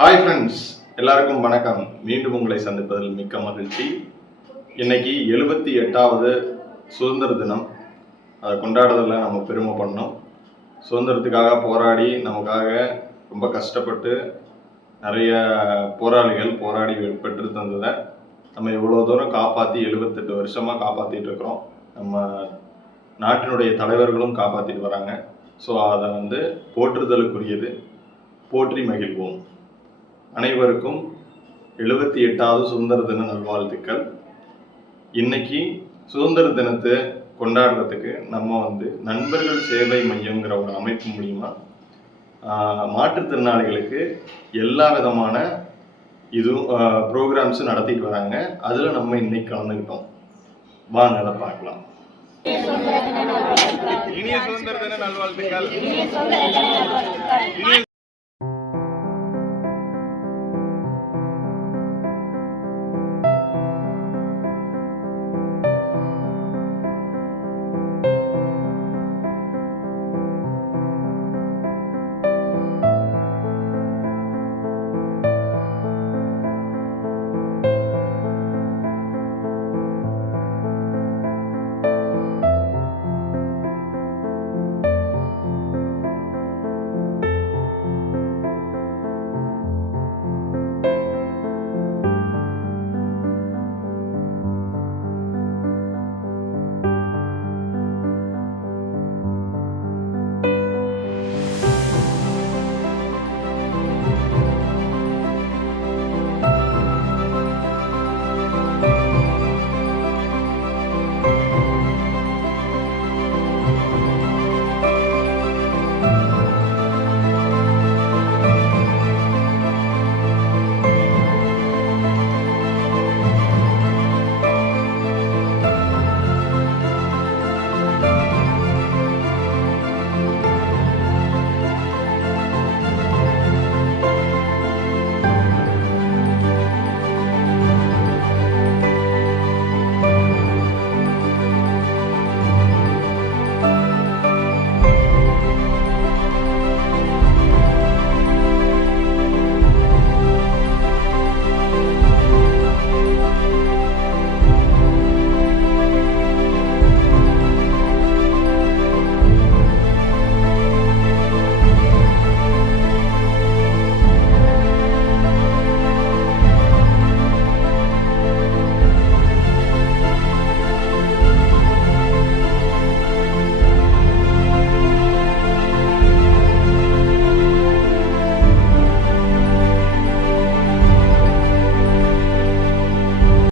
Hi friends, எல்லாருக்கும் வணக்கம். மீண்டும் உங்களை சந்திப்பதில் மிக்க மகிழ்ச்சி. இன்னைக்கு 78வது சுதந்திர தினம். அதை கொண்டாடுறதில் நம்ம பெருமை பண்ணோம். சுதந்திரத்துக்காக போராடி நமக்காக ரொம்ப கஷ்டப்பட்டு நிறைய போராளிகள் போராடி பெற்று தந்ததை நம்ம இவ்வளோ தூரம் காப்பாற்றி 78 வருஷமாக காப்பாற்றிட்டு இருக்கிறோம். நம்ம நாட்டினுடைய தலைவர்களும் காப்பாற்றிட்டு வராங்க. ஸோ அதை போற்றுதலுக்குரியது. போற்றி மகிழ்வோம். அனைவருக்கும் 78வது சுதந்திர தின நல்வாழ்த்துக்கள். இன்னைக்கு சுதந்திர தினத்தை கொண்டாடுறதுக்கு நம்ம நண்பர்கள் சேவை மையங்கிற ஒரு அமைப்பு மூலிமா மாற்றுத்திறனாளிகளுக்கு எல்லா விதமான ப்ரோக்ராம்ஸும் நடத்திட்டு வராங்க. அதில் நம்ம இன்னைக்கு கலந்துக்கிட்டோம். வாங்க அதை பார்க்கலாம். இனிய சுதந்திர தின நல்வாழ்த்துக்கள்.